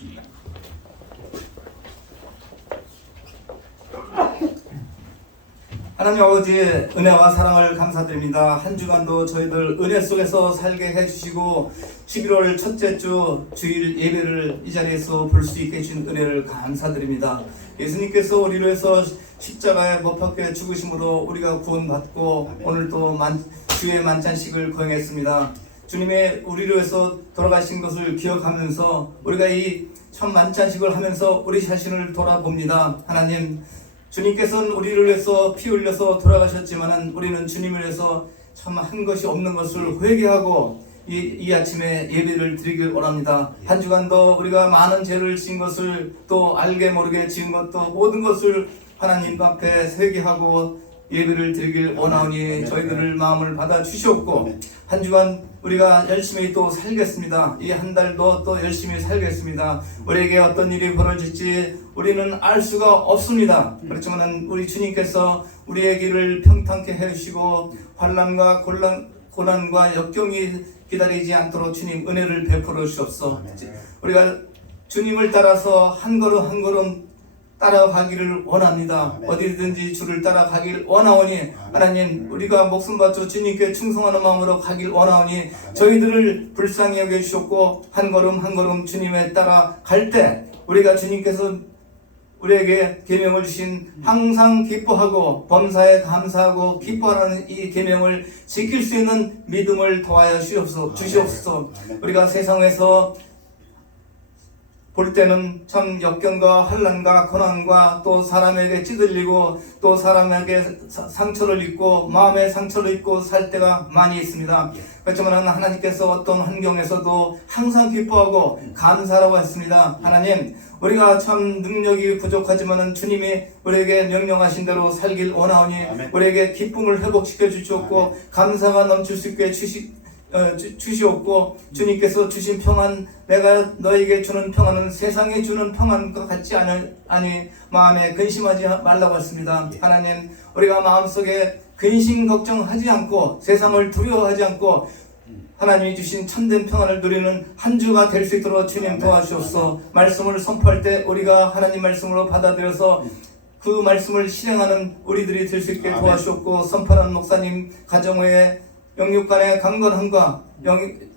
기도하겠습니다. 하나님 아버지 은혜와 사랑을 감사드립니다. 한 주간도 저희들 은혜 속에서 살게 해주시고 11월 첫째 주 주일 예배를 이 자리에서 볼 수 있게 해주신 은혜를 감사드립니다. 예수님께서 우리를 위해서 십자가에 못 박혀 죽으심으로 우리가 구원받고 오늘 또 주의 만찬식을 거행했습니다. 주님의 우리를 위해서 돌아가신 것을 기억하면서 우리가 이 첫 만찬식을 하면서 우리 자신을 돌아봅니다. 하나님, 주님께서는 우리를 위해서 피 흘려서 돌아가셨지만은 우리는 주님을 위해서 참 한 것이 없는 것을 회개하고 이 아침에 예배를 드리길 원합니다. 한 주간도 우리가 많은 죄를 지은 것을 또 알게 모르게 지은 것도 모든 것을 하나님 앞에 회개하고 예배를 드리길 원하오니 저희들을 마음을 받아 주시옵고 한 주간 우리가 열심히 또 살겠습니다. 이 한 달도 또 열심히 살겠습니다. 우리에게 어떤 일이 벌어질지 우리는 알 수가 없습니다. 그렇지만 우리 주님께서 우리의 길을 평탄케 해주시고 환난과 고난과 역경이 기다리지 않도록 주님 은혜를 베풀어 주옵소서. 우리가 주님을 따라서 한 걸음 한 걸음 따라가기를 원합니다. 어디든지 주를 따라가길 원하오니 하나님, 우리가 목숨 바쳐 주님께 충성하는 마음으로 가길 원하오니 저희들을 불쌍히 여겨주셨고 한 걸음 한 걸음 주님에 따라갈 때 우리가 주님께서 우리에게 계명을 주신 항상 기뻐하고 범사에 감사하고 기뻐하는 이 계명을 지킬 수 있는 믿음을 더하여 주시옵소서. 우리가 세상에서 볼 때는 참 역경과 환난과 고난과 또 사람에게 찌들리고 또 사람에게 상처를 입고 마음에 상처를 입고 살 때가 많이 있습니다. 그렇지만 하나님께서 어떤 환경에서도 항상 기뻐하고 감사라고 했습니다. 하나님, 우리가 참 능력이 부족하지만 주님이 우리에게 명령하신 대로 살길 원하오니 우리에게 기쁨을 회복시켜 주시옵고 감사가 넘칠 수 있게 주시옵고 주님께서 주신 평안, 내가 너에게 주는 평안은 세상에 주는 평안과 같지 아니 마음에 근심하지 말라고 했습니다. 하나님, 우리가 마음속에 근심 걱정하지 않고 세상을 두려워하지 않고 하나님이 주신 참된 평안을 누리는 한 주가 될 수 있도록 주님 도와주옵소서. 말씀을 선포할 때 우리가 하나님 말씀으로 받아들여서 그 말씀을 실행하는 우리들이 될 수 있게 도와주옵고 선포하는 목사님 가정의 영육 간의 강건함과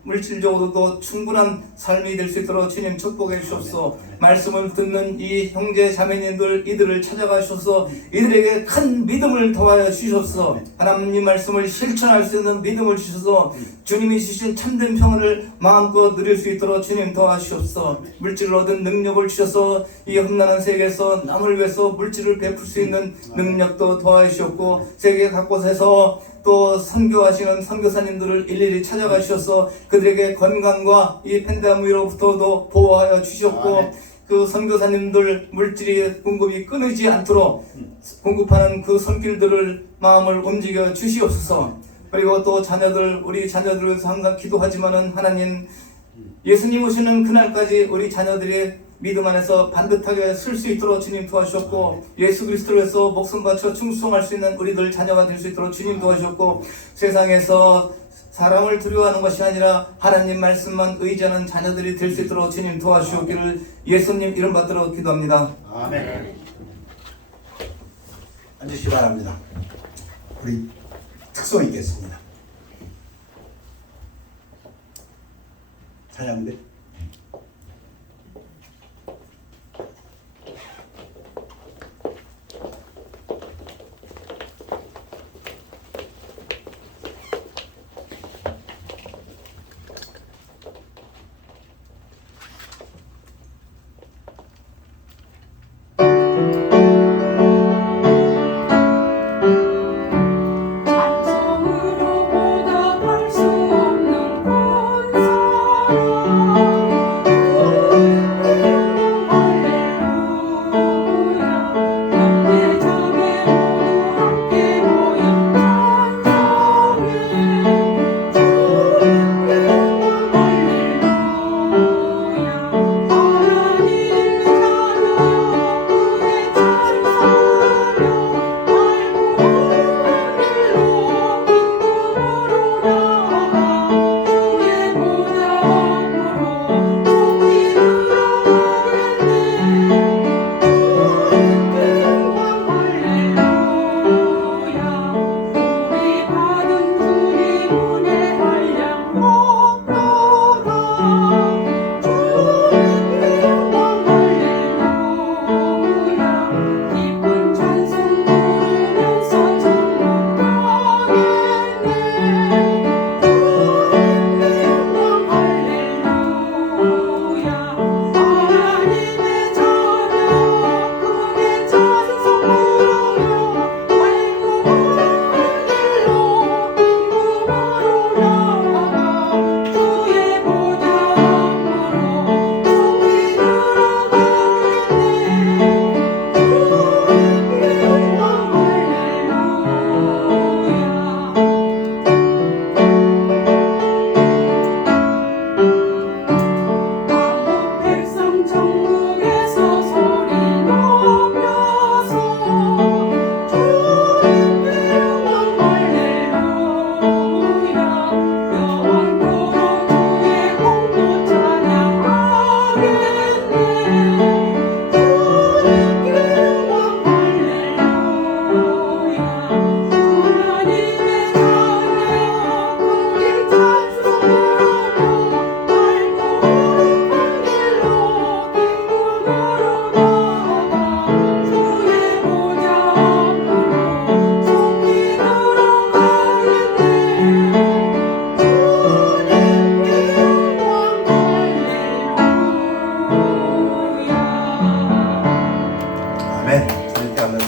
물질적으로도 충분한 삶이 될 수 있도록 주님 축복해 주옵소서. 말씀을 듣는 이 형제 자매님들 이들을 찾아가 주셔서 이들에게 큰 믿음을 더하여 주셔서 하나님 말씀을 실천할 수 있는 믿음을 주셔서 주님이 주신 참된 평안을 마음껏 누릴 수 있도록 주님 도와주옵소서. 물질을 얻은 능력을 주셔서 이 험난한 세계에서 남을 위해서 물질을 베풀 수 있는 능력도 도와주시옵고 세계 각곳에서 또 선교하시는 선교사님들을 일일이 찾아가 주셔서 그들에게 건강과 이 팬데믹으로부터도 보호하여 주셨고 그 선교사님들 물질이 공급이 끊이지 않도록 공급하는 그 손길들을 마음을 움직여 주시옵소서. 그리고 또 우리 자녀들을 위해서 항상 기도하지만은 하나님, 예수님 오시는 그날까지 우리 자녀들이 믿음 안에서 반듯하게 설 수 있도록 주님 도와주셨고 예수 그리스도를 위해서 목숨 바쳐 충성할 수 있는 우리들 자녀가 될 수 있도록 주님 도와주셨고 세상에서 사람을 두려워하는 것이 아니라 하나님 말씀만 의지하는 자녀들이 될 수 있도록 주님 도와주시기를 예수님 이름 받들어 기도합니다. 아멘. 앉으시기 바랍니다. 우리 특송 있겠습니다. 찬양대. 찬송으로 보답할 수 없는 권사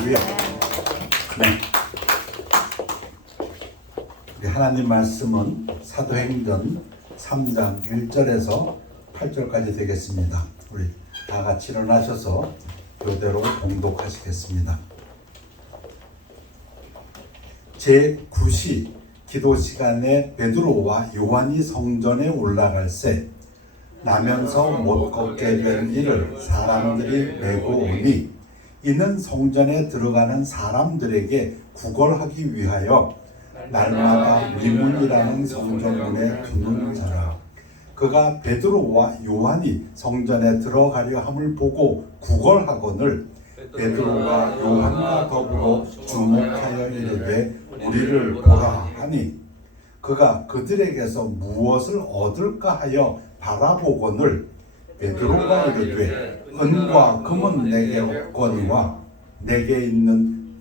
할렐루야. 네. 우리 하나님 말씀은 사도행전 3장 1절에서 8절까지 되겠습니다. 우리 다 같이 일어나셔서 교대로 봉독하시겠습니다. 제9시 기도 시간에 베드로와 요한이 성전에 올라갈새 나면서 못 걷게 된 이를 사람들이 메고 오니 이는 성전에 들어가는 사람들에게 구걸하기 위하여 날마다 미문이라는 성전문에 두는 자라. 그가 베드로와 요한이 성전에 들어가려 함을 보고 구걸하거늘 베드로가 요한과 더불어 주목하여 이르되 우리를 보라 하니 그가 그들에게서 무엇을 얻을까 하여 바라보거늘 베드로가 이르되 은과 금은 내게 없거니와 내게 있는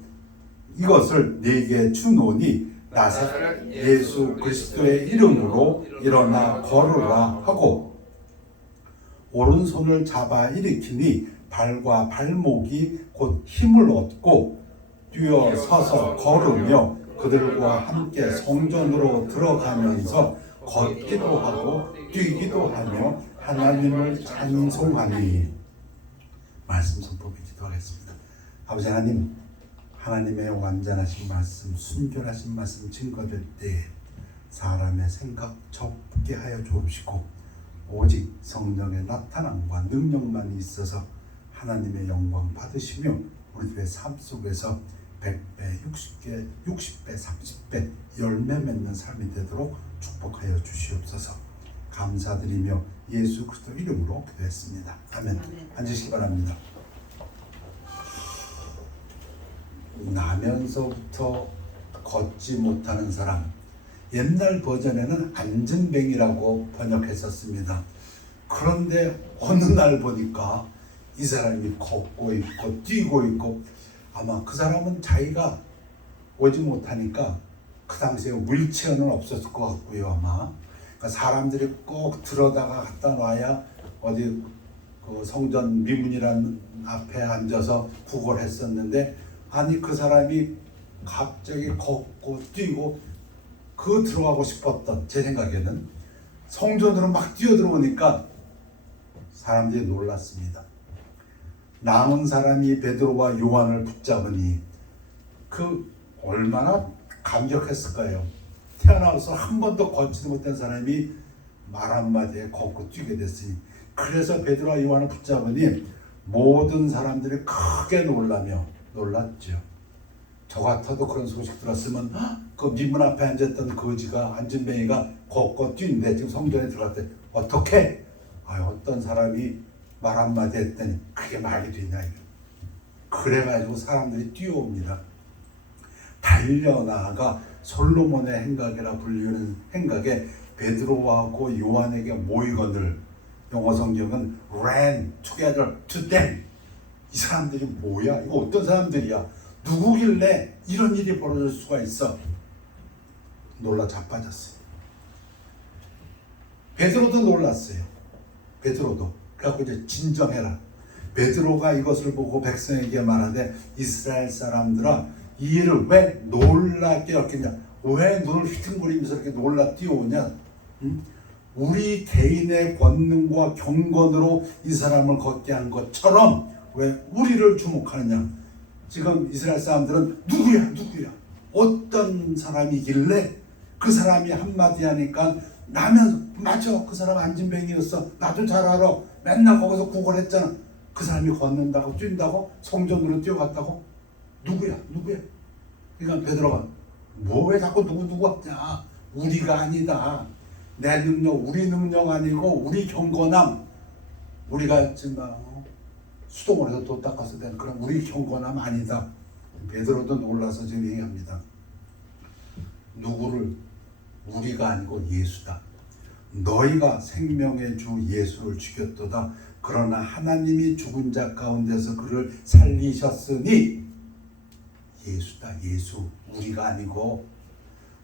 이것을 네게 주노니 나사렛 예수 그리스도의 이름으로 일어나 걸으라 하고 오른손을 잡아 일으키니 발과 발목이 곧 힘을 얻고 뛰어 서서 걸으며 그들과 함께 성전으로 들어가면서 걷기도 하고 뛰기도 하며 하나님을 찬송하니. 말씀 선포해 기도하겠습니다. 아버지 하나님, 하나님의 완전하신 말씀, 순결하신 말씀 증거될 때 사람의 생각 접게 하여 주옵시고 오직 성령의 나타남과 능력만 있어서 하나님의 영광 받으시며 우리들의 삶 속에서 100배, 60배, 30배 열매 맺는 삶이 되도록 축복하여 주시옵소서. 감사드리며 예수 그리스도 이름으로 기도했습니다. 아멘. 앉으시기 바랍니다. 나면서부터 걷지 못하는 사람, 옛날 버전에는 안전뱅이라고 번역했었습니다. 그런데 어느 날 보니까 이 사람이 걷고 있고 뛰고 있고, 아마 그 사람은 자기가 오지 못하니까 그 당시에 윌체어는 없었을 것 같고요. 아마 그러니까 사람들이 꼭 들어다가 갖다 놔야 어디 그 성전 미문이라는 앞에 앉아서 구걸했었는데, 아니 그 사람이 갑자기 걷고 뛰고 그 들어가고 싶었던, 제 생각에는 성전으로 막 뛰어들어오니까 사람들이 놀랐습니다. 남은 사람이 베드로와 요한을 붙잡으니 그 얼마나 감격했을까요? 태어나서 한 번도 걷지도 못한 사람이 말 한마디에 걷고 뛰게 됐으니, 그래서 베드로와 요한을 붙잡으니 모든 사람들이 크게 놀랐죠. 저 같아도 그런 소식 들었으면 그 미문 앞에 앉았던 거지가, 안진뱅이가 걷고 뛰는데 지금 성전에 들어갔대. 어떻게? 어떤 사람이 말 한마디 했더니 그게 말이 되냐. 그래가지고 사람들이 뛰어옵니다. 달려나가 솔로몬의 행각이라 불리는 행각에 베드로하고 요한에게 모이거늘, 영어 성경은 ran together to them. 이 사람들이 뭐야? 이거 어떤 사람들이야? 누구길래 이런 일이 벌어질 수가 있어? 놀라 자빠졌어요. 베드로도 놀랐어요. 베드로도. 그래갖고 이제 진정해라. 베드로가 이것을 보고 백성에게 말하되 이스라엘 사람들아, 이 일을 왜 놀랍게 여겼냐? 왜 눈을 휘둥그리면서 이렇게 놀라 뛰어오냐? 우리 개인의 권능과 경건으로 이 사람을 걷게 한 것처럼 왜 우리를 주목하느냐? 지금 이스라엘 사람들은 누구야? 어떤 사람이길래 그 사람이 한마디 하니까 나면 맞아, 그 사람 안진뱅이였어, 나도 잘 알아, 맨날 거기서 구걸했잖아. 그 사람이 걷는다고 뛴다고 성전으로 뛰어갔다고? 누구야? 그러니까 베드로가 왜 자꾸 누구 하냐? 우리가 아니다. 내 능력, 우리 능력 아니고 우리 경건함, 우리가 지금 수동으로 도 닦아서 된 그런 우리 경건함 아니다. 베드로도 놀라서 지금 얘기합니다. 누구를? 우리가 아니고 예수다. 너희가 생명의 주 예수를 죽였도다. 그러나 하나님이 죽은 자 가운데서 그를 살리셨으니 예수다. 예수. 우리가 아니고,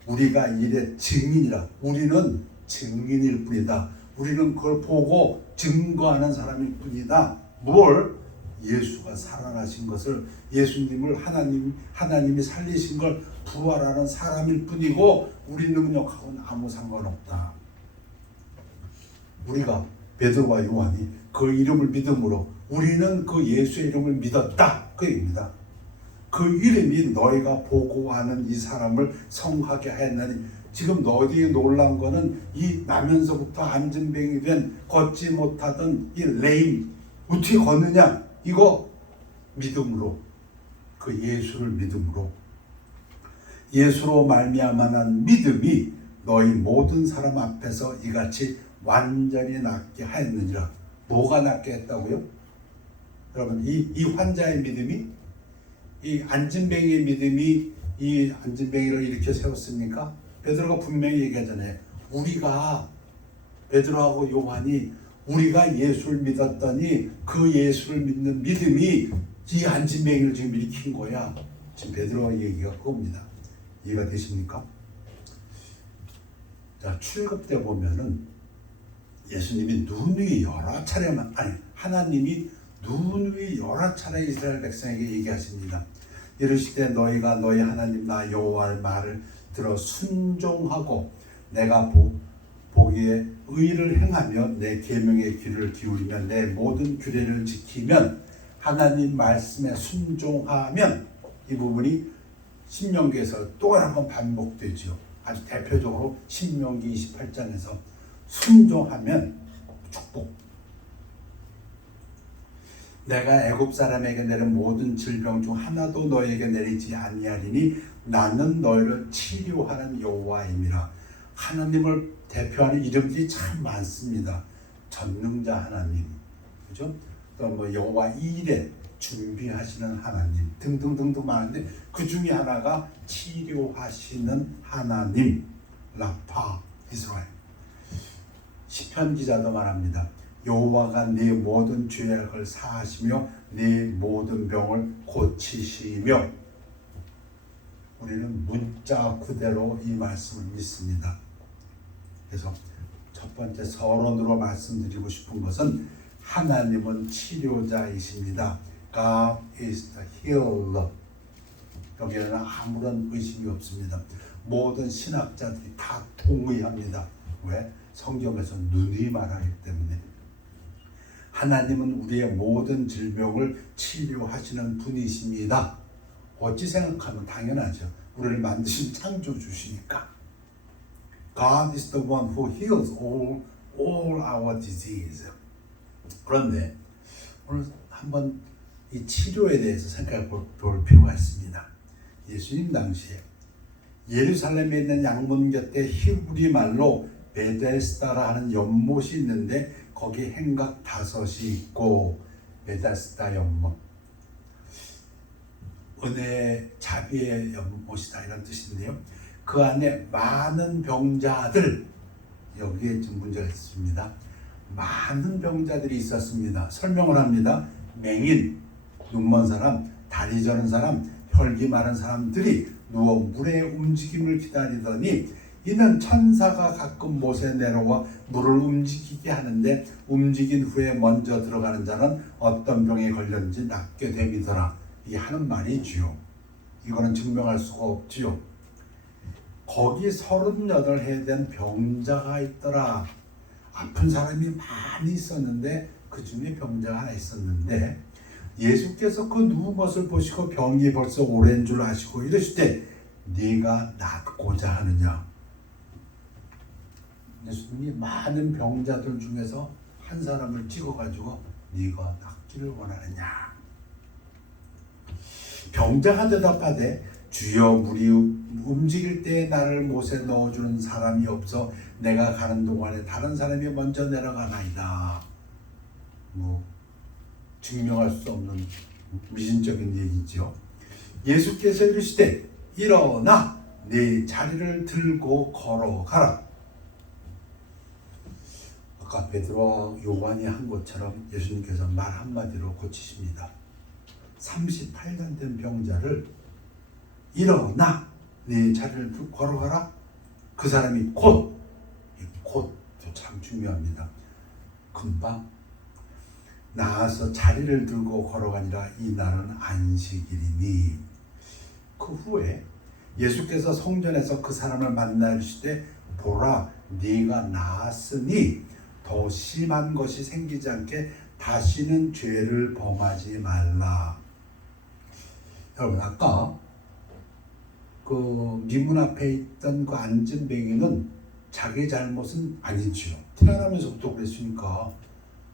우리가 일의 증인이라. 우리는 증인일 뿐이다. 우리는 그걸 보고 증거하는 사람일 뿐이다. 뭘? 예수가 살아나신 것을, 예수님을 하나님이 살리신 걸 부활하는 사람일 뿐이고 우리 능력하고는 아무 상관없다. 우리가 베드로와 요한이 그 이름을 믿음으로 우리는 그 예수의 이름을 믿었다, 그 얘기입니다. 그 이름이 너희가 보고 아는 이 사람을 성하게 하였나니. 지금 너희들이 놀란 거는 이 나면서부터 안진뱅이 된 걷지 못하던 이 레임, 어떻게 걷느냐, 이거 믿음으로, 그 예수를 믿음으로, 예수로 말미암아난 믿음이 너희 모든 사람 앞에서 이같이 완전히 낫게 하였느니라. 뭐가 낫게 했다고요? 여러분, 이 환자의 믿음이, 이 안진뱅이의 믿음이 이 안진뱅이를 일으켜 세웠습니까? 베드로가 분명히 얘기하잖아요. 우리가, 베드로하고 요한이 우리가 예수를 믿었더니 그 예수를 믿는 믿음이 이 안진뱅이를 지금 일으킨 거야. 지금 베드로가 얘기가 그겁니다. 이해가 되십니까? 자, 출급 때 보면은 예수님이 누누이 여러 차례만, 아니, 하나님이 누누이 여러 차례 이스라엘 백성에게 얘기하십니다. 이르실 때 너희가 너희 하나님 나 여호와의 말을 들어 순종하고 내가 보기에 의를 행하며 내 계명의 귀를 기울이며 내 모든 규례를 지키면, 하나님 말씀에 순종하면, 이 부분이 신명기에서 또 한 번 반복되죠. 아주 대표적으로 신명기 28장에서 순종하면 축복. 내가 애굽 사람에게 내린 모든 질병 중 하나도 너에게 내리지 아니하리니 나는 너희를 치료하는 여호와임이라. 하나님을 대표하는 이름들이 참 많습니다. 전능자 하나님, 그죠? 또 뭐 여호와 이레, 준비하시는 하나님 등등등등 많은데 그 중에 하나가 치료하시는 하나님, 라파, 이스라엘. 시편 기자도 말합니다. 여호와가 네 모든 죄악을 사하시며 네 모든 병을 고치시며. 우리는 문자 그대로 이 말씀을 믿습니다. 그래서 첫 번째 서론으로 말씀드리고 싶은 것은 하나님은 치료자이십니다. God is the healer. 여기에는 아무런 의심이 없습니다. 모든 신학자들이 다 동의합니다. 왜? 성경에서 누누이 말하기 때문에. 하나님은 우리의 모든 질병을 치료하시는 분이십니다. 어찌 생각하면 당연하죠. 우리를 만드신 창조주시니까. God is the one who heals all our disease. 그런데 오늘 한번 이 치료에 대해서 생각해 볼 필요가 있습니다. 예수님 당시에 예루살렘에 있는 양문 곁에 히브리 말로 베데스다라 하는 연못이 있는데 거기 행각 5이 있고, 베데스다 연못, 은혜 자비의 연못이다 이런 뜻인데요. 그 안에 많은 병자들, 여기에 좀 문제가 있습니다. 많은 병자들이 있었습니다. 설명을 합니다. 맹인, 눈먼 사람, 다리 저는 사람, 혈기 많은 사람들이 누워 물의 움직임을 기다리더니 이는 천사가 가끔 못에 내려와 물을 움직이게 하는데 움직인 후에 먼저 들어가는 자는 어떤 병에 걸렸는지 낫게 됨이더라. 이 하는 말이지요. 이거는 증명할 수가 없지요. 거기 38해 된 병자가 있더라. 아픈 사람이 많이 있었는데 그 중에 병자가 하나 있었는데 예수께서 그 누운 것을 보시고 병이 벌써 오랜 줄 아시고 이러실 때 네가 낫고자 하느냐. 예수님이 많은 병자들 중에서 한 사람을 찍어가지고 네가 낫기를 원하느냐. 병자가 대답하되 주여 물이 움직일 때 나를 못에 넣어주는 사람이 없어 내가 가는 동안에 다른 사람이 먼저 내려가나이다. 뭐 증명할 수 없는 미신적인 얘기죠. 예수께서 이르시되 일어나 네 자리를 들고 걸어가라. 아까 베드로와 요한이 한 것처럼 예수님께서 말 한마디로 고치십니다. 38년 된 병자를 일어나 네 자리를 들고 걸어가라. 그 사람이 곧도 참 중요합니다. 금방 나아서 자리를 들고 걸어가니라. 이날은 안식일이니. 그 후에 예수께서 성전에서 그 사람을 만나 이르시되 보라 네가 나았으니 더 심한 것이 생기지 않게 다시는 죄를 범하지 말라. 여러분 아까 그 미문 앞에 있던 그 안진뱅이는 자기 잘못은 아니지요. 태어나면서부터 그랬으니까.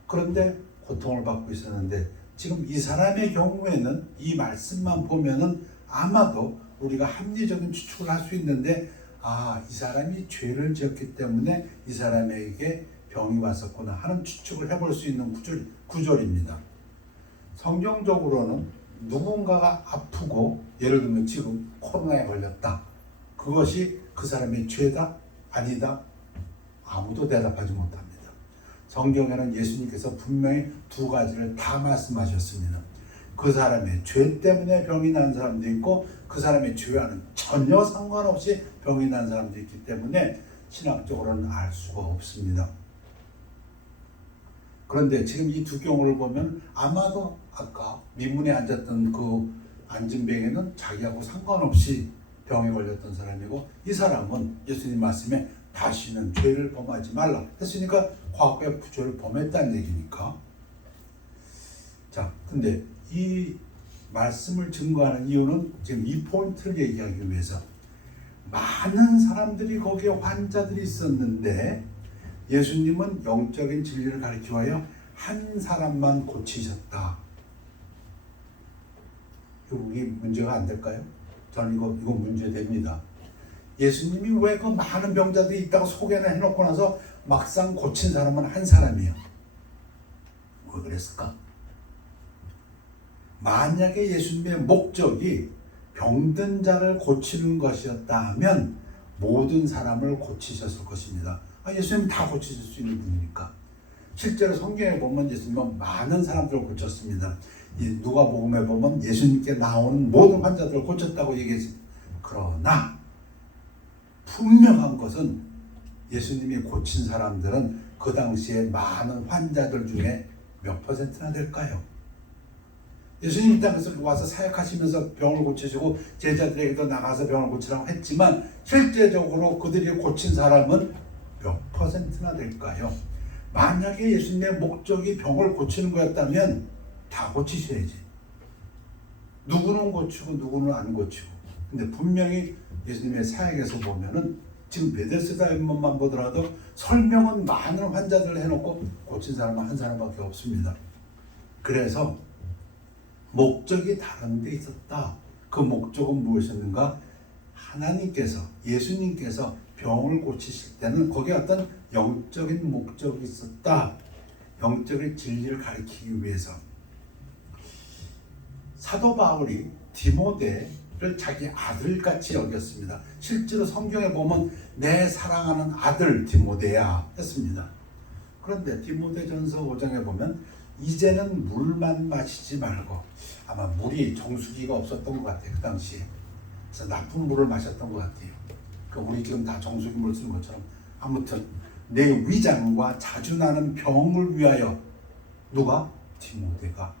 그런데 고통을 받고 있었는데 지금 이 사람의 경우에는 이 말씀만 보면은 아마도 우리가 합리적인 추측을 할 수 있는데 이 사람이 죄를 지었기 때문에 이 사람에게 병이 왔었구나 하는 추측을 해볼 수 있는 구절입니다. 성경적으로는 누군가가 아프고 예를 들면 지금 코로나에 걸렸다. 그것이 그 사람의 죄다? 아니다? 아무도 대답하지 못합니다. 성경에는 예수님께서 분명히 두 가지를 다 말씀하셨습니다. 그 사람의 죄 때문에 병이 난 사람도 있고 그 사람의 죄와는 전혀 상관없이 병이 난 사람도 있기 때문에 신학적으로는 알 수가 없습니다. 그런데 지금 이 두 경우를 보면 아마도 아까 민문에 앉았던 그 안진뱅이는 자기하고 상관없이 병에 걸렸던 사람이고 이 사람은 예수님 말씀에 다시는 죄를 범하지 말라 했으니까 과거에 죄를 범했다는 얘기니까. 자, 근데 이 말씀을 증거하는 이유는 지금 이 포인트를 얘기하기 위해서 많은 사람들이 거기에 환자들이 있었는데 예수님은 영적인 진리를 가르치려 하여 한 사람만 고치셨다. 이게 문제가 안 될까요? 저는 이거 문제됩니다. 예수님이 왜 그 많은 병자들이 있다고 소개를 해놓고 나서 막상 고친 사람은 한 사람이에요. 왜 그랬을까? 만약에 예수님의 목적이 병든 자를 고치는 것이었다 하면 모든 사람을 고치셨을 것입니다. 예수님은 다 고치실 수 있는 분이니까. 실제로 성경에 보면 예수님은 많은 사람들을 고쳤습니다. 누가복음에 보면 예수님께 나오는 모든 환자들을 고쳤다고 얘기했습니다. 그러나 분명한 것은 예수님이 고친 사람들은 그 당시에 많은 환자들 중에 몇 퍼센트나 될까요? 예수님 이 땅에서 와서 사역하시면서 병을 고치시고 제자들에게도 나가서 병을 고치라고 했지만 실제적으로 그들이 고친 사람은 몇 퍼센트나 될까요? 만약에 예수님의 목적이 병을 고치는 거였다면 다 고치셔야지. 누구는 고치고 누구는 안 고치고. 근데 분명히 예수님의 사역에서 보면은 지금 베데스다 잇몸만 보더라도 설명은 많은 환자들을 해놓고 고친 사람은 한 사람밖에 없습니다. 그래서 목적이 다른 데 있었다. 그 목적은 무엇이었는가? 하나님께서, 예수님께서 병을 고치실 때는 거기에 어떤 영적인 목적이 있었다. 영적인 진리를 가리키기 위해서. 사도 바울이 디모데를 자기 아들같이 여겼습니다. 실제로 성경에 보면 내 사랑하는 아들 디모데야 했습니다. 그런데 디모데전서 5장에 보면 이제는 물만 마시지 말고, 아마 물이 정수기가 없었던 것 같아요. 그 당시에. 그래서 나쁜 물을 마셨던 것 같아요. 우리 지금 다 정수기 물 쓰는 것처럼. 아무튼 내 위장과 자주 나는 병을 위하여. 누가? 디모데가.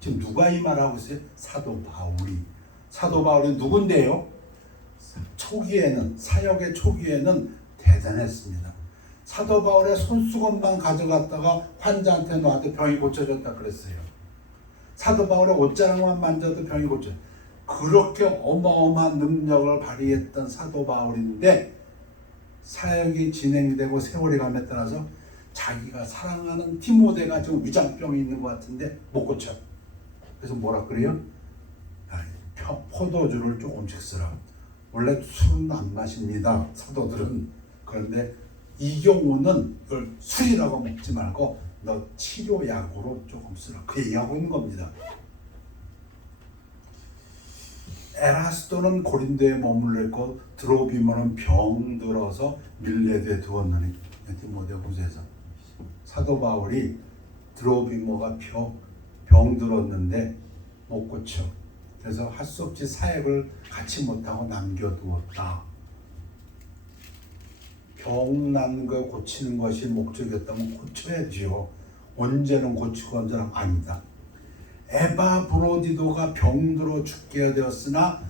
지금 누가 이 말하고 있어요? 사도 바울이. 사도 바울이 누군데요? 초기에는, 사역의 초기에는 대단했습니다. 사도 바울의 손수건만 가져갔다가 환자한테 놔도 병이 고쳐졌다 그랬어요. 사도 바울의 옷자락만 만져도 병이 고쳐졌다. 그렇게 어마어마한 능력을 발휘했던 사도 바울인데 사역이 진행되고 세월이 감에 따라서 자기가 사랑하는 디모데가 지금 위장병이 있는 것 같은데 못 고쳐. 그래서 뭐라 그래요? 포도주를 조금씩 쓰라. 원래 술은 안 마십니다, 사도들은. 그런데 이 경우는 이걸 술이라고 먹지 말고 너 치료약으로 조금 쓰라. 그 얘기하고 있는 겁니다. 에라스도는 고린도에 머물러 있고 드로비모는 병들어서 밀레드에 두었느니. 디모데후서에서 사도 바울이 드로비모가 병들었는데 못 고쳐. 그래서 할 수 없이 사역을 같이 못하고 남겨두었다. 병난 거 고치는 것이 목적이었다면 고쳐야지요. 언제는 고치고 언제는 아니다. 에바 브로디도가 병들어 죽게 되었으나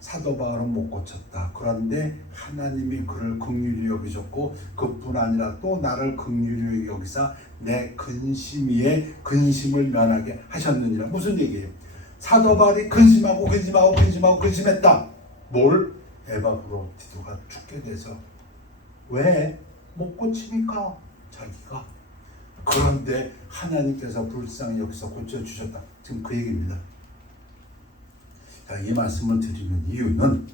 사도 바울은 못 고쳤다. 그런데 하나님이 그를 긍휼히 여기셨고 그뿐 아니라 또 나를 긍휼히 여기사 내 근심 위에 근심을 면하게 하셨느니라. 무슨 얘기예요? 사도 바울이 근심했다. 뭘? 에바 브로디도가 죽게 돼서. 왜? 못 고치니까 자기가. 그런데 하나님께서 불쌍히 여기서 고쳐주셨다. 지금 그 얘기입니다. 자, 이 말씀을 드리는 이유는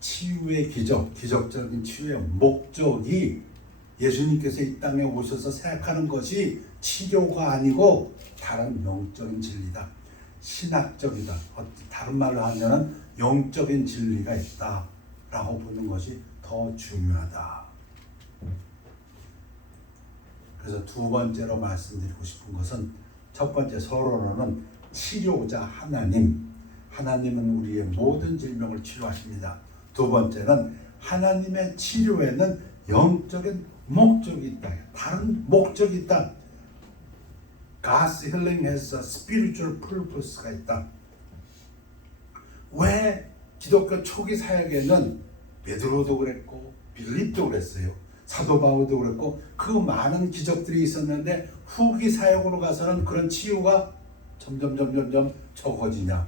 치유의 기적적인 치유의 목적이 예수님께서 이 땅에 오셔서 생각하는 것이 치료가 아니고 다른 영적인 진리다. 신학적이다. 다른 말로 하면 영적인 진리가 있다라고 보는 것이 더 중요하다. 그래서 두 번째로 말씀드리고 싶은 것은 첫 번째 서론어는 치료자 하나님은 우리의 모든 질병을 치료하십니다. 두 번째는 하나님의 치료에는 영적인 목적이 있다. 다른 목적이 있다. God's healing has a spiritual purpose가 있다. 왜 기독교 초기 사역에는 베드로도 그랬고 빌립도 그랬어요. 사도 바울도 그랬고 그 많은 기적들이 있었는데 후기 사역으로 가서는 그런 치유가 점점 적어지냐?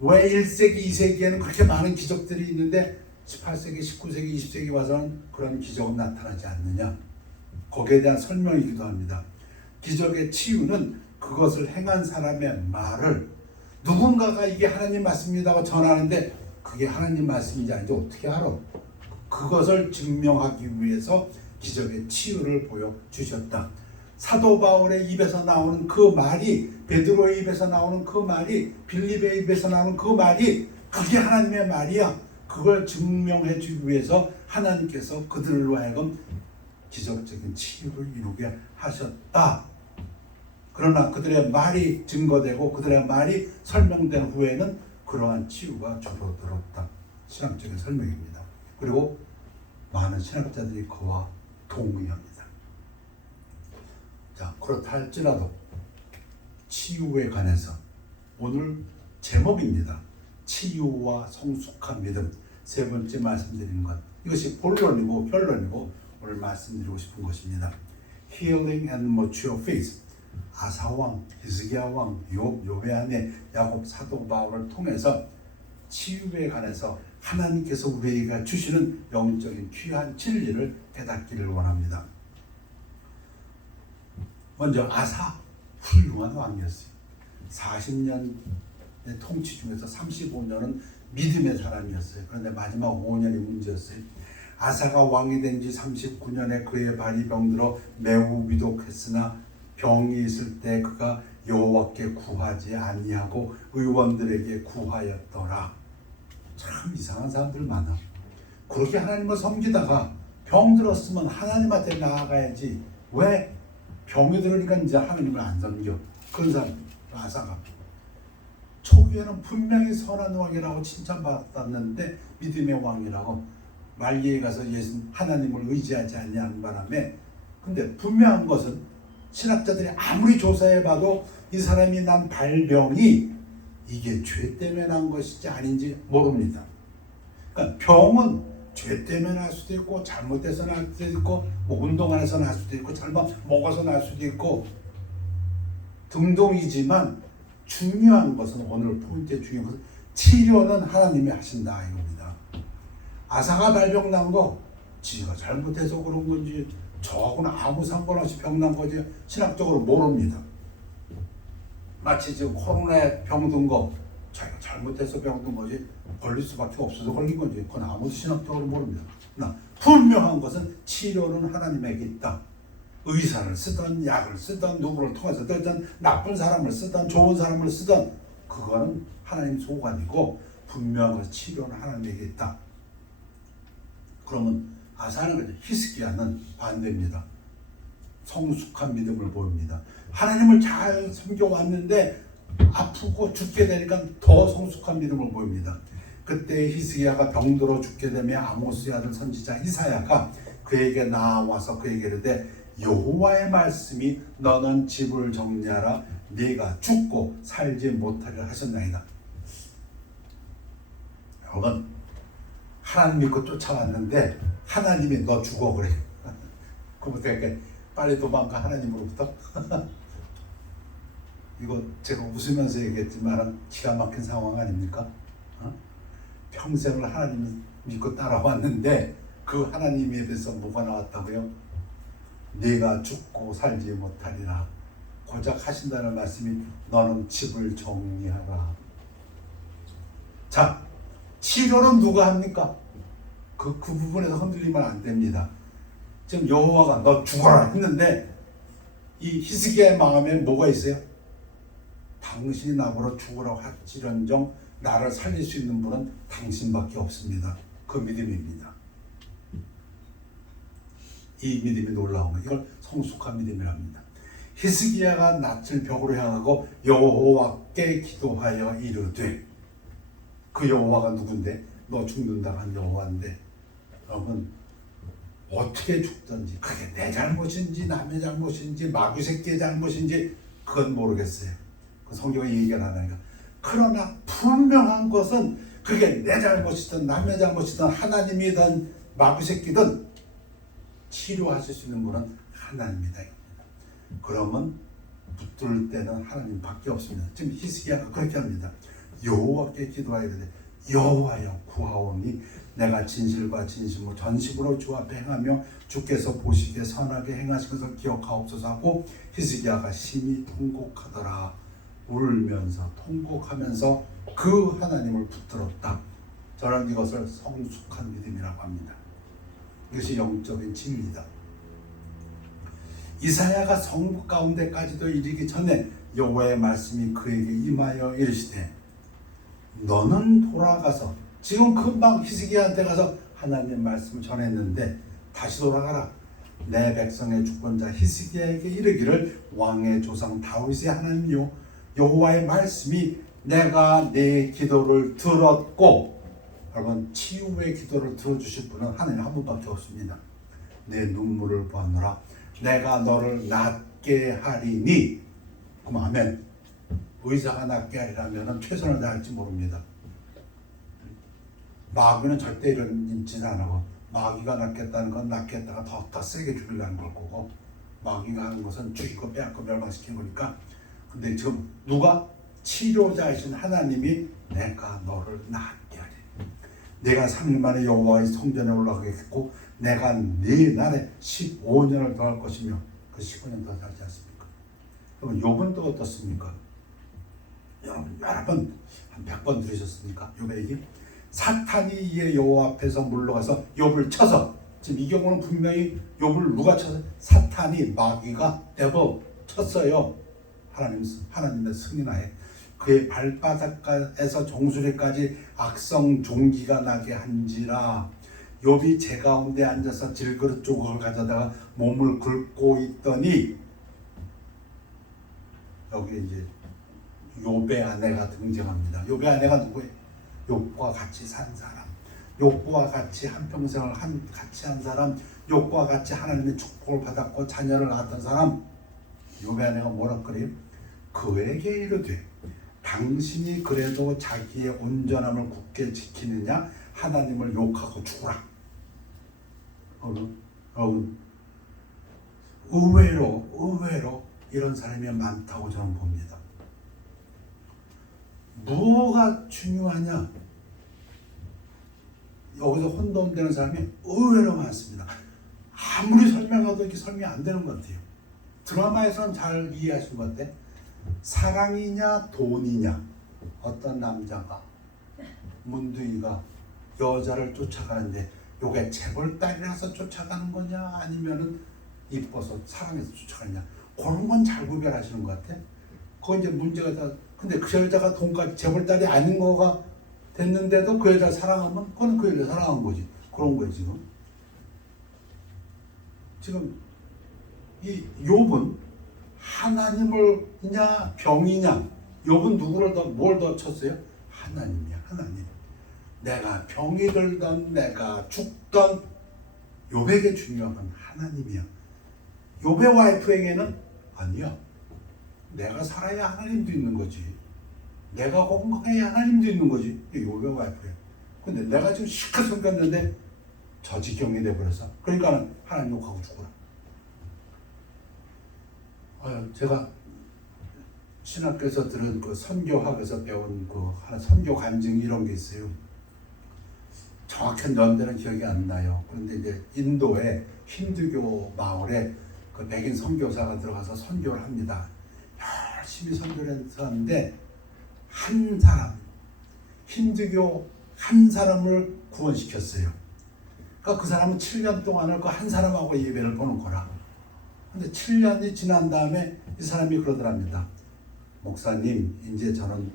왜 1세기, 2세기에는 그렇게 많은 기적들이 있는데 18세기, 19세기, 20세기 와서는 그런 기적은 나타나지 않느냐? 거기에 대한 설명이기도 합니다. 기적의 치유는 그것을 행한 사람의 말을 누군가가 이게 하나님 말씀이다 고 전하는데 그게 하나님 말씀인지 아닌지 어떻게 알아? 그것을 증명하기 위해서 기적의 치유를 보여주셨다. 사도 바울의 입에서 나오는 그 말이, 베드로의 입에서 나오는 그 말이, 빌립의 입에서 나오는 그 말이 그게 하나님의 말이야. 그걸 증명해 주기 위해서 하나님께서 그들로 하여금 기적적인 치유를 이루게 하셨다. 그러나 그들의 말이 증거되고 그들의 말이 설명된 후에는 그러한 치유가 줄어들었다. 신학적인 설명입니다. 그리고 많은 신학자들이 그와 동의합니다. 자, 그렇다 할지라도 치유에 관해서 오늘 제목입니다. 치유와 성숙한 믿음. 세 번째 말씀드리는 것. 이것이 본론이고 결론이고 오늘 말씀드리고 싶은 것입니다. Healing and mature faith. 아사왕, 히스기야왕, 요배안의 야곱 사도 바울을 통해서 치유에 관해서 하나님께서 우리에게 주시는 영적인 귀한 진리를 깨닫기를 원합니다. 먼저 아사, 훌륭한 왕이었어요. 40년의 통치 중에서 35년은 믿음의 사람이었어요. 그런데 마지막 5년이 문제였어요. 아사가 왕이 된 지 39년에 그의 발이 병들어 매우 위독했으나 병이 있을 때 그가 여호와께 구하지 아니하고 의원들에게 구하였더라. 참 이상한 사람들 많아. 그렇게 하나님을 섬기다가 병들었으면 하나님한테 나아가야지. 왜? 병이 들으니까 이제 하나님을 안 섬겨. 그런 사람 아사가 초기에는 분명히 선한 왕이라고 칭찬받았는데 믿음의 왕이라고 말기에 가서 예수 하나님을 의지하지 않냐는 바람에 근데 분명한 것은 신학자들이 아무리 조사해봐도 이 사람이 난 발병이 이게 죄 때문에 난 것인지 아닌지 모릅니다. 그러니까 병은 죄 때문에 날 수도 있고 잘못해서 날 수도 있고 뭐 운동 안 해서 날 수도 있고 잘못 먹어서 날 수도 있고 등등이지만 중요한 것은 오늘 포인트의 중요한 것은 치료는 하나님이 하신다 이겁니다. 아사가 발병 난 거 지가 잘못해서 그런 건지 저하고는 아무 상관없이 병난 거지 신학적으로 모릅니다. 마치 지금 코로나에 병든 거 자기가 잘못해서 병든 거지 걸릴 수밖에 없어서 걸린 거지 그건 아무도 신학적으로 모릅니다. 그러나 분명한 것은 치료는 하나님에게 있다. 의사를 쓰든 약을 쓰든 누구를 통해서 쓰든 나쁜 사람을 쓰든 좋은 사람을 쓰든 그거는 하나님 소관이고 분명한 것은 치료는 하나님에게 있다. 그러면 아사는 그죠. 히스기야는 반대입니다. 성숙한 믿음을 보입니다. 하나님을 잘 섬겨왔는데 아프고 죽게 되니까 더 성숙한 믿음을 보입니다. 그때 히스기야가 병들어 죽게 되며 아모스의 아들 선지자 이사야가 그에게 나와서 그에게 이르되 여호와의 말씀이 너는 집을 정리하라 네가 죽고 살지 못하리라 하셨나이다. 여러분, 하나님 믿고 쫓아왔는데 하나님이 너 죽어 그래. 그부터 이렇게 빨리 도망가 하나님으로부터. 이거 제가 웃으면서 얘기했지만 기가 막힌 상황 아닙니까? 평생을 하나님 믿고 따라왔는데 그 하나님에 대해서 뭐가 나왔다고요? 네가 죽고 살지 못하리라. 고작 하신다는 말씀이 너는 집을 정리하라. 자, 치료는 누가 합니까? 그 부분에서 흔들리면 안 됩니다. 지금 여호와가 너 죽어라 했는데 이 히스기야의 마음에 뭐가 있어요? 당신이 나보러 죽으라고 할지언정 나를 살릴 수 있는 분은 당신밖에 없습니다. 그 믿음입니다. 이 믿음이 놀라운 거, 이걸 성숙한 믿음이랍니다. 히스기야가 낯을 벽으로 향하고 여호와께 기도하여 이르되, 그 여호와가 누군데? 너 죽는다고 한 여호와인데, 여러분 어떻게 죽든지 그게 내 잘못인지 남의 잘못인지 마귀 새끼의 잘못인지 그건 모르겠어요. 그 성경에 얘기가 나니까. 그러나 분명한 것은 그게 내 잘못이든 남의 잘못이든 하나님이든 마귀 새끼든 치료하실 수 있는 분은 하나님이다. 그러면 붙들 때는 하나님밖에 없습니다. 지금 히스기야가 그렇게 합니다. 여호와께 기도하여 이르되 여호와여 구하오니 내가 진실과 진심으로 전심으로 주 앞에 행하며 주께서 보시기에 선하게 행하신 것을 기억하옵소서 하고 히스기야가 심히 통곡하더라. 울면서 통곡하면서 그 하나님을 붙들었다. 저는 이것을 성숙한 믿음이라고 합니다. 이것이 영적인 진리다. 이사야가 성부 가운데까지도 이르기 전에 여호와의 말씀이 그에게 임하여 이르시되 너는 돌아가서, 지금 금방 히스기야한테 가서 하나님의 말씀을 전했는데 다시 돌아가라. 내 백성의 주권자 히스기야에게 이르기를 왕의 조상 다윗의 하나님이요 여호와의 말씀이 내가 내 기도를 들었고, 여러분 치유의 기도를 들어주실 분은 하나님 한 분밖에 없습니다. 내 눈물을 보느라 내가 너를 낫게 하리니. 그럼 아멘. 의사가 낫게 하리라면 최선을 다할지 모릅니다. 마귀는 절대 이런 짓 안 하고, 마귀가 낫겠다는 건 낫겠다가 더 세게 죽이려는 걸 거고, 마귀가 하는 것은 죽이고 빼앗고 멸망시키는 거니까. 근데 지금 누가? 치료자이신 하나님이 내가 너를 낫게 하리. 내가 3일 만에 여호와의 성전에 올라가겠고 내가 네 날에 15년을 더할 것이며, 그 15년 더 살지 않습니까? 그러면 욥은 또 어떻습니까? 여러분 여러 번, 한 100번 들으셨습니까? 욥의 얘기? 사탄이 이에 여호와 앞에서 물러가서 욥을 쳐서, 지금 이 경우는 분명히 욥을 누가 쳐서? 사탄이, 마귀가 데버 쳤어요. 하나님의 승인하에 그의 발바닥에서 종수리까지 악성 종기가 나게 한지라. 욥이 제 가운데 앉아서 질그릇 조각을 가져다가 몸을 긁고 있더니, 여기 이제 욥의 아내가 등장합니다. 욥의 아내가 누구예요? 욥과 같이 산 사람, 욥과 같이 한평생을 같이 한 사람, 욥과 같이 하나님의 축복을 받았고 자녀를 낳았던 사람. 욥의 아내가 뭐라 그래요? 그에게 이르되 당신이 그래도 자기의 온전함을 굳게 지키느냐? 하나님을 욕하고 죽으라. 의외로 이런 사람이 많다고 저는 봅니다. 뭐가 중요하냐? 여기서 혼돈되는 사람이 의외로 많습니다. 아무리 설명해도 이렇게 설명이 안 되는 것 같아요. 드라마에서는 잘 이해하신 것 같아. 사랑이냐 돈이냐. 어떤 남자가, 문둥이가 여자를 쫓아가는데 요게 재벌딸이라서 쫓아가는 거냐 아니면은 이뻐서 사랑해서 쫓아가느냐, 그런 건 잘 구별하시는 것 같아. 그건 이제 문제가 다. 근데 그 여자가 돈까지 재벌딸이 아닌 거가 됐는데도 그 여자 사랑하면 그건 그 여자 사랑한 거지. 그런 거예요 지금 이 욥은 하나님을냐 병이냐. 욥은 누구를 뭘 더 쳤어요? 하나님이야. 하나님. 내가 병이 들던 내가 죽던 욥에게 중요한 건 하나님이야. 욥의 와이프에게는 아니야. 내가 살아야 하나님도 있는 거지. 내가 건강해야 하나님도 있는 거지. 욥의 와이프에. 근데 내가 지금 시커 생겼는데 저 지경이 돼버렸어. 그러니까는 하나님 욕하고 죽어라. 제가 신학교에서 들은 그 선교학에서 배운 그 하나 선교 간증 이런 게 있어요. 정확한 연대는 기억이 안 나요. 그런데 이제 인도의 힌두교 마을에 그 백인 선교사가 들어가서 선교를 합니다. 열심히 선교를 했었는데 한 사람, 힌두교 한 사람을 구원시켰어요. 그러니까 그 사람은 7년 동안을 그 한 사람하고 예배를 보는 거라. 근데 7년이 지난 다음에 이 사람이 그러더랍니다. 목사님, 이제 저는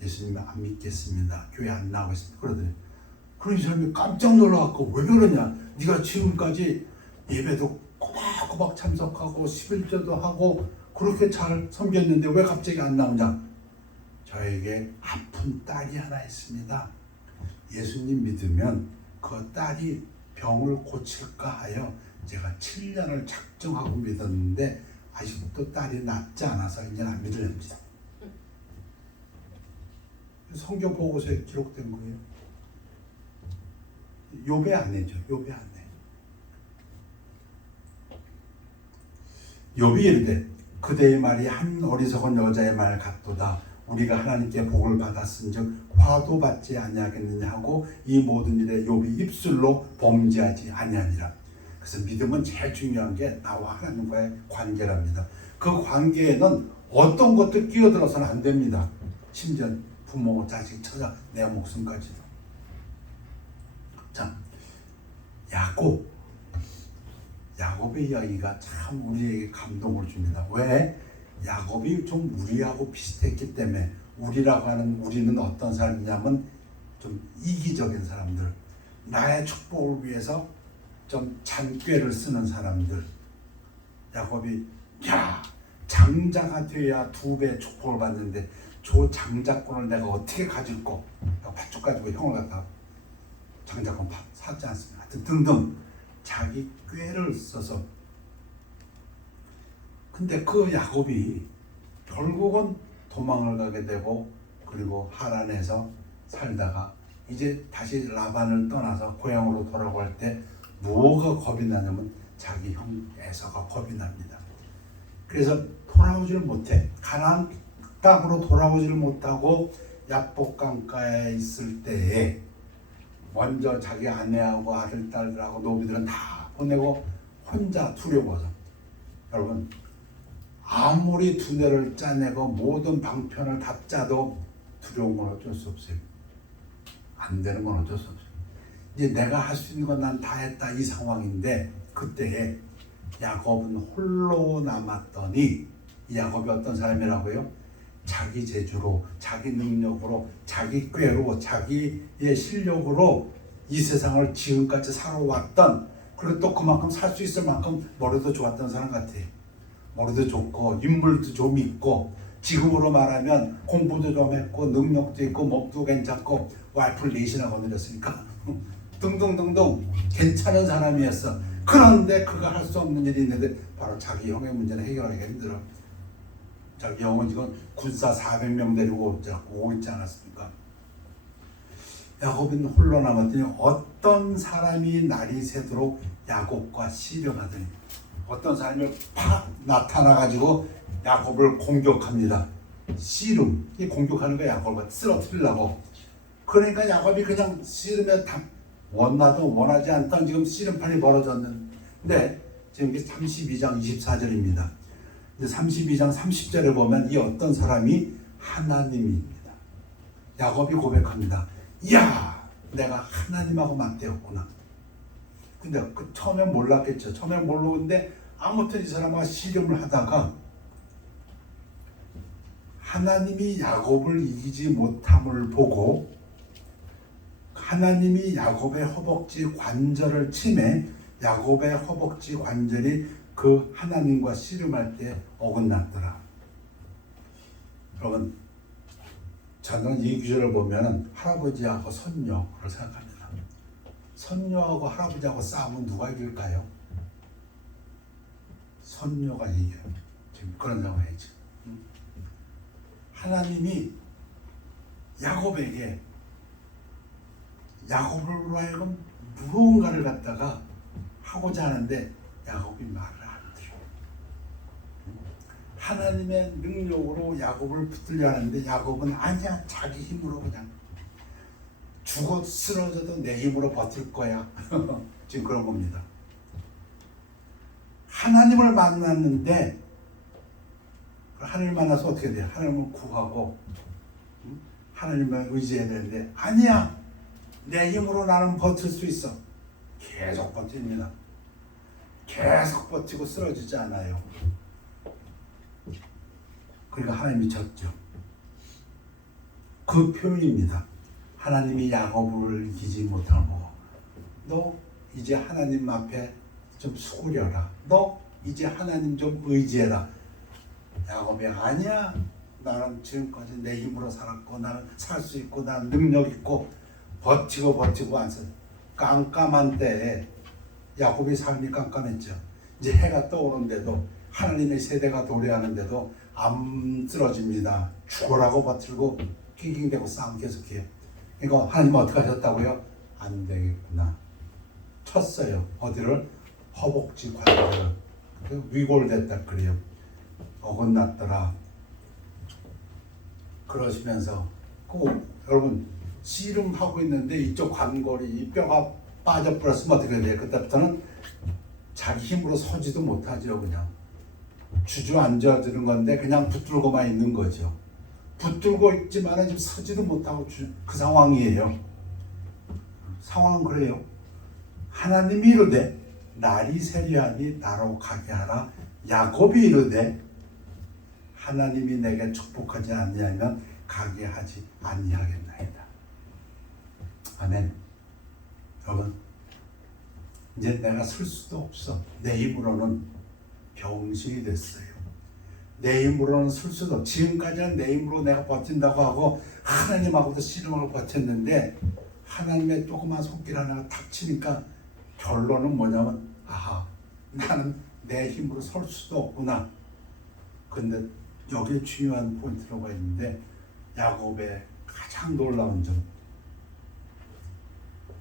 예수님 안 믿겠습니다. 교회 안 나오겠습니다. 그러더니 그런 사람이 깜짝 놀라갖고 왜 그러냐? 네가 지금까지 예배도 꼬박꼬박 참석하고 11조도 하고 그렇게 잘 섬겼는데 왜 갑자기 안 나오냐? 저에게 아픈 딸이 하나 있습니다. 예수님 믿으면 그 딸이 병을 고칠까 하여 제가 7년을 작정하고 믿었는데 아직도 딸이 낫지 않아서 이제 안 믿으렵니다. 성경 보고서에 기록된 거예요. 욥의 아내죠. 욥의 아내. 욥이 이르되 그대의 말이 한 어리석은 여자의 말 같도다. 우리가 하나님께 복을 받았은즉 화도 받지 아니하겠느냐 하고 이 모든 일에 욥이 입술로 범죄하지 아니하니라. 그래서 믿음은 제일 중요한 게 나와 하나님과의 관계랍니다. 그 관계에는 어떤 것도 끼어들어서는 안 됩니다. 심지어 부모, 자식, 처자, 내 목숨까지도. 자, 야곱의 이야기가 참 우리에게 감동을 줍니다. 왜? 야곱이 좀 우리하고 비슷했기 때문에. 우리라고 하는 우리는 어떤 사람이냐면 좀 이기적인 사람들, 나의 축복을 위해서 좀 잔꾀를 쓰는 사람들. 야곱이 장자가 돼야 2배 축복을 받는데 저 장자권을 내가 어떻게 가질 거? 팥죽 가지고 형을 갖다 장자권 사지 않습니다. 하여튼 등등 자기 꾀를 써서. 근데 그 야곱이 결국은 도망을 가게 되고 그리고 하란에서 살다가 이제 다시 라반을 떠나서 고향으로 돌아갈 때 뭐가 겁이 나냐면 자기 형 에서가 겁이 납니다. 그래서 돌아오지를 못해. 가나안 땅으로 돌아오지를 못하고 야복 강가에 있을 때에 먼저 자기 아내하고 아들, 딸들하고 노비들은 다 보내고 혼자 두려워서. 여러분, 아무리 두뇌를 짜내고 모든 방편을 다 짜도 두려운 건 어쩔 수 없어요. 안 되는 건 어쩔 수 없어요. 이제 내가 할 수 있는 건 난 다 했다 이 상황인데 그때에 야곱은 홀로 남았더니 이 야곱이 어떤 사람이라고요? 자기 재주로, 자기 능력으로, 자기 꾀로, 자기의 실력으로 이 세상을 지금까지 살아왔던, 그리고 또 그만큼 살 수 있을 만큼 머리도 좋았던 사람 같아요. 머리도 좋고 인물도 좀 있고 지금으로 말하면 공부도 좀 했고 능력도 있고 몸도 괜찮고 와이프를 4이나 거느렸으니까 등등등등 괜찮은 사람이었어. 그런데 그가 할 수 없는 일이 있는데 바로 자기 형의 문제는 해결하기가 힘들어. 자기 형은 지금 군사 400명 데리고 오고 있지 않았습니까? 야곱은 홀로 남았더니 어떤 사람이 날이 새도록 야곱과 씨름하더니 어떤 사람이 팍 나타나가지고 야곱을 공격합니다. 씨름, 이 공격하는 거 야곱을 쓰러뜨리려고. 그러니까 야곱이 그냥 씨름에 다 원나도 원하지 않던 지금 씨름판이 벌어졌는데 지금 이게 32장 24절입니다. 근데 32장 30절에 보면 이 어떤 사람이 하나님입니다. 야곱이 고백합니다. 야, 내가 하나님하고 맞대었구나. 근데 그 처음엔 몰랐겠죠. 처음엔 모르는데 아무튼 이 사람과 씨름을 하다가 하나님이 야곱을 이기지 못함을 보고 하나님이 야곱의 허벅지 관절을 치매 야곱의 허벅지 관절이 그 하나님과 씨름할 때 어긋났더라. 여러분, 저는 이 구절을 보면 할아버지하고 손녀를 생각합니다. 손녀하고 할아버지하고 싸우면 누가 이길까요? 선녀가 이겨요. 지금 그런 상황이죠. 하나님이 야곱에게 야곱으로 하여금 무언가를 갖다가 하고자 하는데 야곱이 말을 안 들어요. 하나님의 능력으로 야곱을 붙들려 하는데 야곱은 아니야, 자기 힘으로 그냥 죽어 쓰러져도 내 힘으로 버틸 거야. 지금 그런 겁니다. 하나님을 만났는데 하나님을 만나서 어떻게 돼요? 하나님을 구하고 하나님을 의지해야 되는데 아니야, 내 힘으로 나는 버틸 수 있어. 계속 버팁니다. 계속 버티고 쓰러지지 않아요. 그러니까 하나님이 졌죠. 그 표현입니다. 하나님이 야곱을 이기지 못하고 너 이제 하나님 앞에 좀 수구려라. 너 이제 하나님 좀 의지해라. 야곱이 아니야, 나는 지금까지 내 힘으로 살았고 나는 살 수 있고 나는 능력 있고 버티고 안 써. 깜깜한 때에 야곱의 삶이 깜깜했죠. 이제 해가 떠오르는데도 하나님의 세대가 도래하는데도 안 쓰러집니다. 죽어라고 버티고 낑낑대고 싸움 계속해요. 이거 하나님 어떻게 하셨다고요? 안 되겠구나. 쳤어요. 어디를? 허벅지 관절을. 위골됐다 그래요. 어긋났더라. 그러시면서 여러분 씨름하고 있는데 이쪽 관골이 이 뼈가 빠져버렸으면 어떻게 돼요? 그때부터는 자기 힘으로 서지도 못하죠. 그냥 주저앉아드는 건데 그냥 붙들고만 있는 거죠. 붙들고 있지만 지금 서지도 못하고 그 상황이에요. 상황은 그래요. 하나님이 이르되 날이 세려하니 나로 가게 하라. 야곱이 이르되 하나님이 내게 축복하지 아니하면 가게 하지 아니하겠나이다. 아멘. 여러분, 이제 내가 설 수도 없어. 내 힘으로는 병신이 됐어요. 내 힘으로는 설 수도 없어. 지금까지는 내 힘으로 내가 버틴다고 하고 하나님하고도 씨름하고 버텼는데 하나님의 조그만 손길 하나가 탁 치니까 결론은 뭐냐면 아하, 나는 내 힘으로 설 수도 없구나. 근데 여기에 중요한 포인트가 있는데 야곱의 가장 놀라운 점,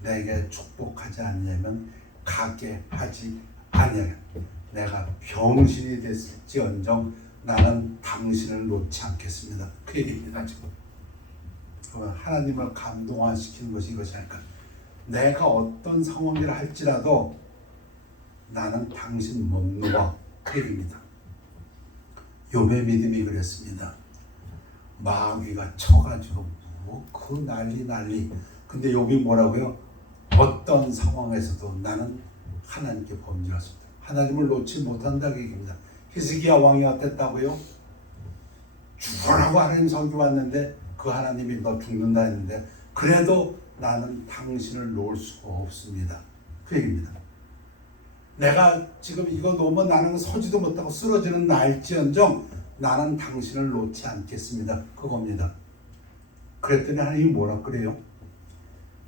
내게 축복하지 않냐면 가게 하지 아니하겠다. 내가 병신이 됐을지언정 나는 당신을 놓지 않겠습니다. 그 얘기입니다. 지금 하나님을 감동시키는 것이 이것이 아닐까. 내가 어떤 상황이라 할지라도 나는 당신 못 놓아. 그 얘기입니다. 욥의 믿음이 그랬습니다. 마귀가 쳐가지고 그 난리. 근데 욥이 뭐라고요? 어떤 상황에서도 나는 하나님께 범죄할 수 없다. 하나님을 놓지 못한다고 얘기합니다. 히스기야 왕이 어땠다고요? 죽으라고 하나님 성기 왔는데 그 하나님이 너 죽는다 했는데 그래도 나는 당신을 놓을 수가 없습니다. 그 얘기입니다. 내가 지금 이거 놓으면 나는 서지도 못하고 쓰러지는 나일지언정 나는 당신을 놓지 않겠습니다. 그겁니다. 그랬더니 하나님이 뭐라 그래요?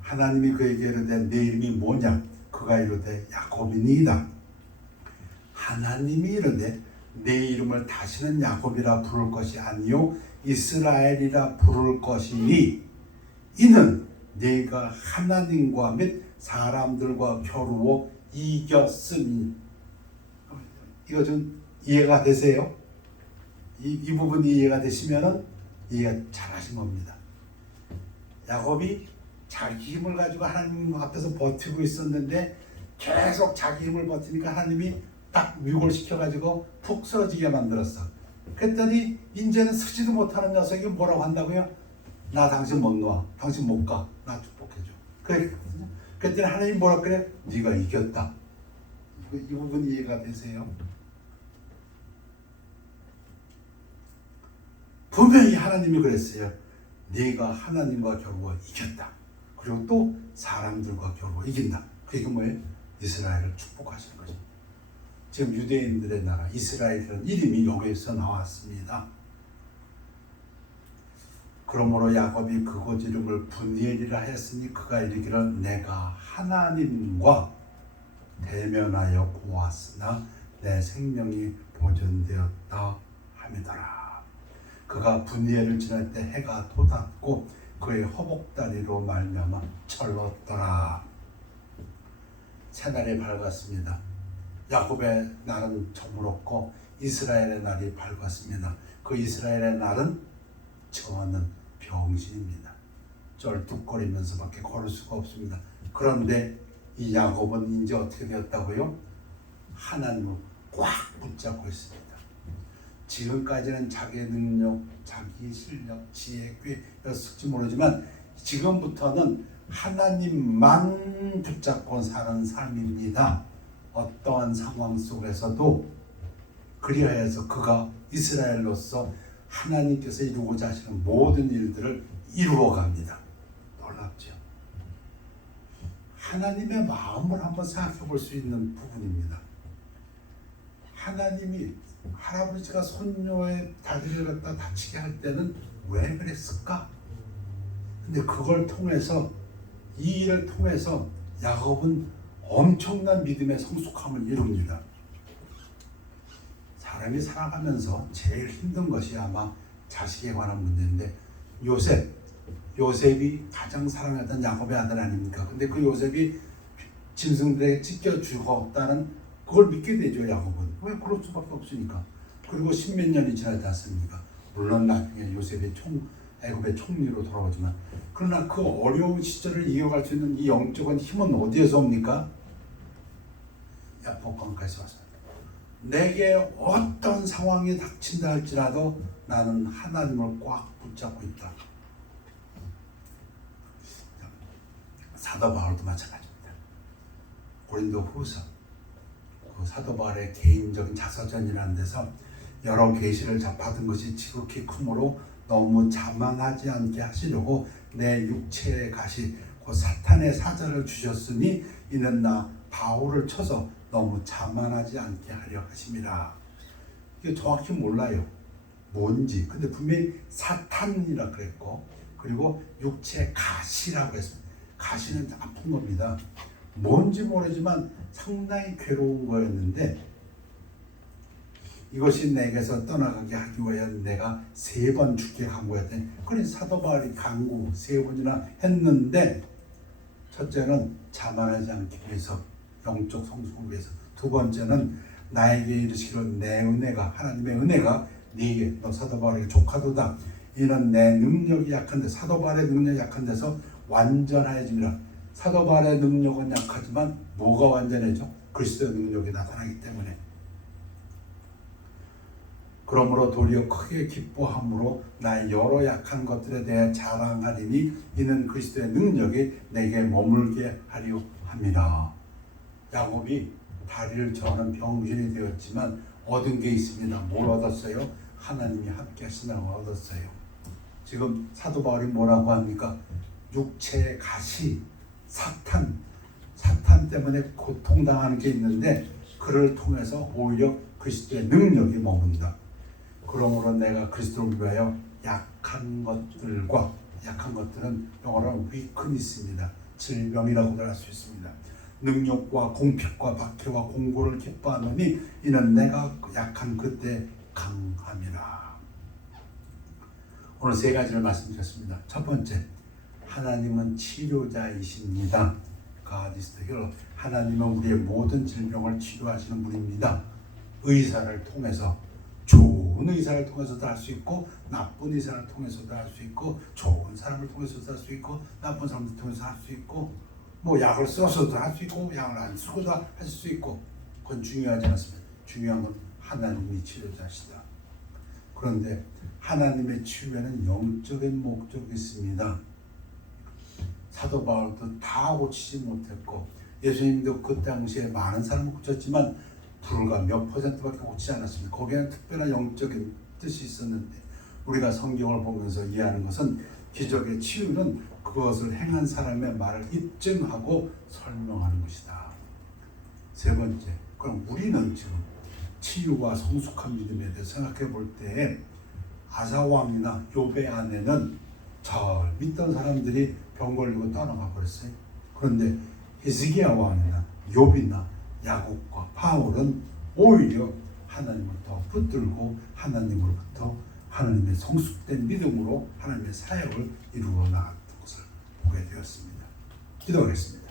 하나님이 그에게 이르되 내 이름이 뭐냐? 그가 이르되 야곱이니이다. 하나님이 이르되 내 이름을 다시는 야곱이라 부를 것이 아니요 이스라엘이라 부를 것이니 이는 네가 하나님과 및 사람들과 겨루어 이겼으니. 이거 좀 이해가 되세요? 이 부분이 이해가 되시면은 이해 잘하신 겁니다. 야곱이 자기 힘을 가지고 하나님 앞에서 버티고 있었는데 계속 자기 힘을 버티니까 하나님이 딱 위골시켜가지고 푹 쓰러지게 만들었어. 그랬더니 이제는 서지도 못하는 녀석이 뭐라고 한다고요? 나 당신 못 놓아. 당신 못 가. 나 축복해줘. 그랬거든요. 그랬더니 하나님이 뭐라 그래? 네가 이겼다. 이 부분 이해가 되세요? 분명히 하나님이 그랬어요. 네가 하나님과 겨루어 이겼다. 그리고 또 사람들과 겨루어 이긴다. 그게 뭐예요? 이스라엘을 축복하시는 거죠. 지금 유대인들의 나라 이스라엘이라는 이름이 여기에서 나왔습니다. 그러므로 야곱이 그곳 이름을 분이엘이라 했으니 그가 이르기를 내가 하나님과 대면하여 보았으나 내 생명이 보존되었다 함이더라. 그가 분이엘을 지날 때 해가 돋았고 그의 허복다리로 말미암아 철렀더라. 새날이 밝았습니다. 야곱의 날은 저물었고 이스라엘의 날이 밝았습니다. 그 이스라엘의 날은 저는 병신입니다. 쩔뚝거리면서밖에 걸을 수가 없습니다. 그런데 이 야곱은 이제 어떻게 되었다고요? 하나님을 꽉 붙잡고 있습니다. 지금까지는 자기의 능력, 자기 실력, 지혜, 꾀였을지 모르지만 지금부터는 하나님만 붙잡고 사는 삶입니다. 어떠한 상황 속에서도 그리하여서 그가 이스라엘로서 하나님께서 이루고자 하시는 모든 일들을 이루어갑니다. 놀랍죠? 하나님의 마음을 한번 생각해 볼 수 있는 부분입니다. 하나님이 할아버지가 손녀의 다리를 갖다 다치게 할 때는 왜 그랬을까? 근데 그걸 통해서 이 일을 통해서 야곱은 엄청난 믿음의 성숙함을 이룹니다. 사람이 살아가면서 제일 힘든 것이 아마 자식에 관한 문제인데 요셉이 가장 사랑했던 야곱의 아들 아닙니까? 근데 그 요셉이 짐승들에게 찢겨 죽었다는 그걸 믿게 되죠. 야곱은 왜 그럴 수밖에 없으니까. 그리고 십몇 년이 지나지 않습니까? 물론 나중에 요셉이 애굽의 총리로 돌아오지만 그러나 그 어려운 시절을 이겨갈 수 있는 이 영적인 힘은 어디에서 옵니까? 야복강가에서 왔습니다. 내게 어떤 상황이 닥친다 할지라도 나는 하나님을 꽉 붙잡고 있다. 사도 바울도 마찬가지입니다. 고린도 후서 그 사도 바울의 개인적인 자서전이라는 데서 여러 계시를 받은 것이 지극히 크므로 너무 자만하지 않게 하시려고 내 육체의 가시 곧 사탄의 사자를 주셨으니 이는 나 바울을 쳐서 너무 자만하지 않게 하려 하심이라. 이게 정확히 몰라요. 뭔지. 근데 분명히 사탄이라 그랬고 그리고 육체 가시라고 했습니다. 가시는 아픈 겁니다. 뭔지 모르지만 상당히 괴로운 거였는데 이것이 내게서 떠나가게 하기 위하여 내가 3번 죽게 간구했더니 그래 사도 바울이 간구 3번이나 했는데 첫째는 자만하지 않기 위해서 영적 성숙을 위해서 두 번째는 나에게 이르시기를 내 은혜가 하나님의 은혜가 네게 너 사도 바울에게 족하도다. 이는 내 능력이 약한데 사도 바울의 능력이 약한 데서 완전해집니다. 사도 바울의 능력은 약하지만 뭐가 완전해져? 그리스도의 능력이 나타나기 때문에. 그러므로 도리어 크게 기뻐함으로 나의 여러 약한 것들에 대해 자랑하리니 이는 그리스도의 능력이 내게 머물게 하려 합니다. 야곱이 다리를 저는 병신이 되었지만 얻은 게 있습니다. 뭘 얻었어요? 하나님이 함께 하신다고 얻었어요. 지금 사도 바울이 뭐라고 합니까? 육체의 가시, 사탄 때문에 고통당하는 게 있는데 그를 통해서 오히려 그리스도의 능력이 머문다. 그러므로 내가 그리스도를 위하여 약한 것들은 영어로는 weakness입니다. 질병이라고도 할 수 있습니다. 능력과 공핍과 박해와 공고를 기뻐하노니 이는 내가 약한 그때 강함이라. 오늘 3가지를 말씀드렸습니다. 첫 번째, 하나님은 치료자이십니다. God is the healer. 하나님은 우리의 모든 질병을 치료하시는 분입니다. 의사를 통해서 좋은 의사를 통해서도 할 수 있고 나쁜 의사를 통해서도 할 수 있고 좋은 사람을 통해서도 할 수 있고 나쁜 사람을 통해서 할 수 있고 뭐 약을 써서도 할 수 있고 약을 안 쓰고도 할 수 있고 그건 중요하지 않습니다. 중요한 건 하나님이 치료자시다. 그런데 하나님의 치유에는 영적인 목적이 있습니다. 사도 바울도 다 고치지 못했고 예수님도 그 당시에 많은 사람을 고쳤지만 불과 몇 %밖에 고치지 않았습니다. 거기에는 특별한 영적인 뜻이 있었는데 우리가 성경을 보면서 이해하는 것은 기적의 치유는 그것을 행한 사람의 말을 입증하고 설명하는 것이다. 3번째, 그럼 우리는 지금 치유와 성숙한 믿음에 대해 생각해 볼 때 아사왕이나 욥의 아내는 잘 믿던 사람들이 병 걸리고 떠나가 버렸어요. 그런데 히스기야 왕이나 욥이나 야곱과 바울은 오히려 하나님을 더 붙들고 하나님으로부터 하나님의 성숙된 믿음으로 하나님의 사역을 이루어 나갔던 것을 보게 되었습니다. 기도하겠습니다.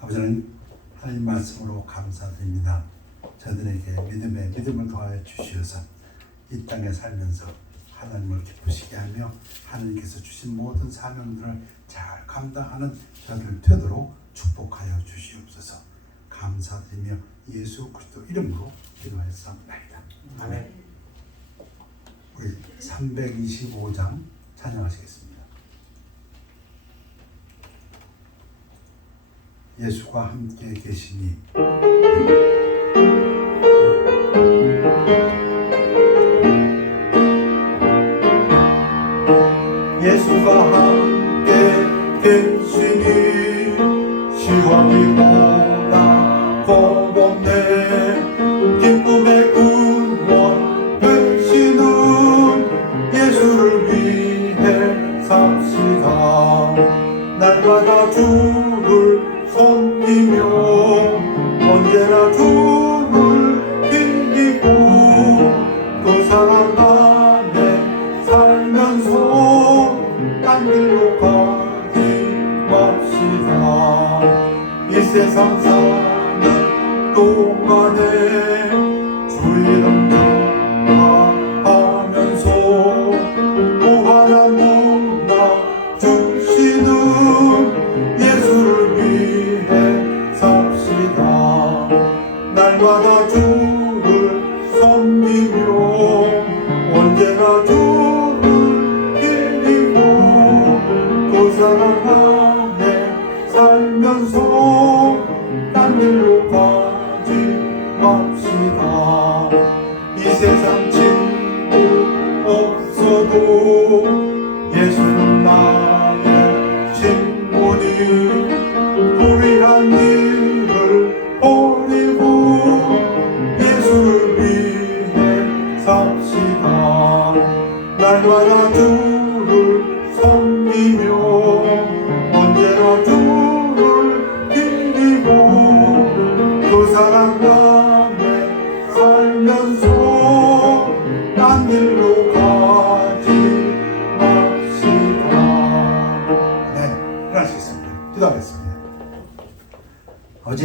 아버지는 하나님 말씀으로 감사드립니다. 저들에게 믿음을 더하여 주시어서 이 땅에 살면서 하나님을 기쁘시게 하며 하나님께서 주신 모든 사명들을 잘 감당하는 저들 되도록 축복하여 주시옵소서. 감사드리며 예수 그리스도 이름으로 기도하였사옵나이다. 아멘. 우리 325장 찬양하시겠습니다. 예수가 함께 계시니 예수가 함께 계시니 시험이보다 버겁네. 기쁨의 근원 되시는 예수를 위해 삽시다. 날마다 주를 섬기며 언제나 주를 빌리고 그 사랑 안에 살면서 딴 길로 가지 맙시다. 이 세상 사는 동안에 주 이름 전하면서 무한한 문나 주시는 예수를 위해 삽시다. 날마다 주를 섬기며 언제나 주를 빌리고 그 사랑 안에 살면서 딴 길로 가지 맙시다. 이 세상 친구 없어도 예수는 나의 친구니 불의한 일을 버리고 예수를 위해 삽시다. 날마다 주를 섬기며 언제나 주를 빌리고 그 사랑 안에 살면서 딴 길로 가지 맙시다. 네, 일어나시겠습니다. 기도하겠습니다. 아버지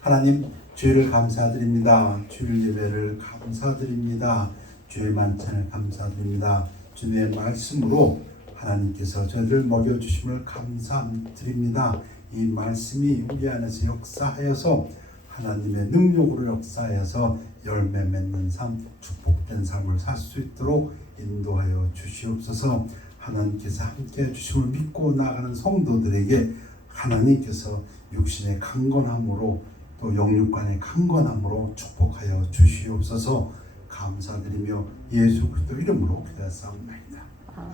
하나님, 주일을 감사드립니다. 주일 예배를 감사드립니다. 주의 만찬을 감사드립니다. 주님의 말씀으로 하나님께서 저희를 먹여주심을 감사드립니다. 이 말씀이 우리 안에서 역사하여서 하나님의 능력으로 역사하여서 열매 맺는 삶, 축복된 삶을 살 수 있도록 인도하여 주시옵소서. 하나님께서 함께해 주심을 믿고 나가는 성도들에게 하나님께서 육신의 강건함으로 또 영육간의 강건함으로 축복하여 주시옵소서. 감사드리며 예수 그리스도 이름으로 기도하옵나이다.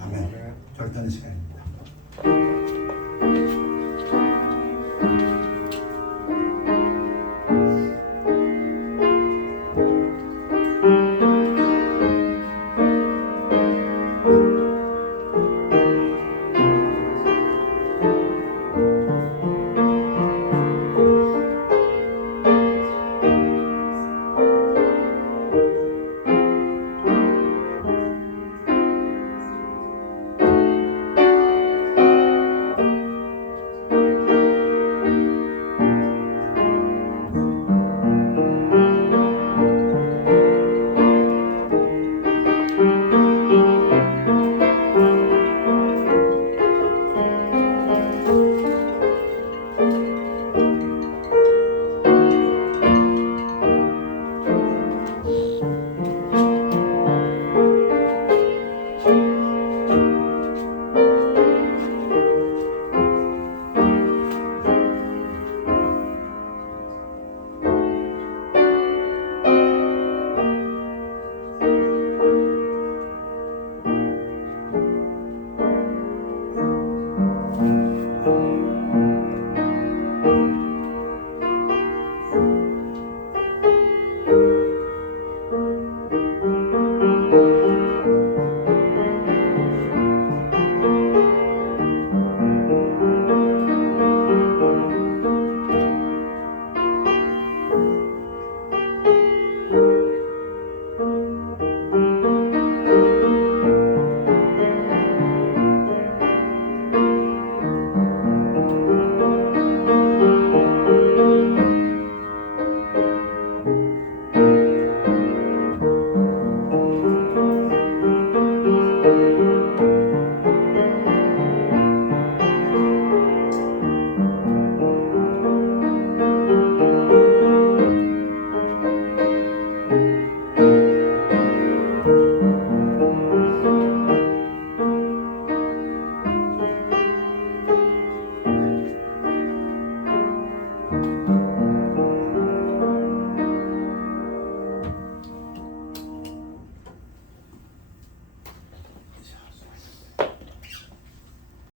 아멘. 결단의 시간입니다.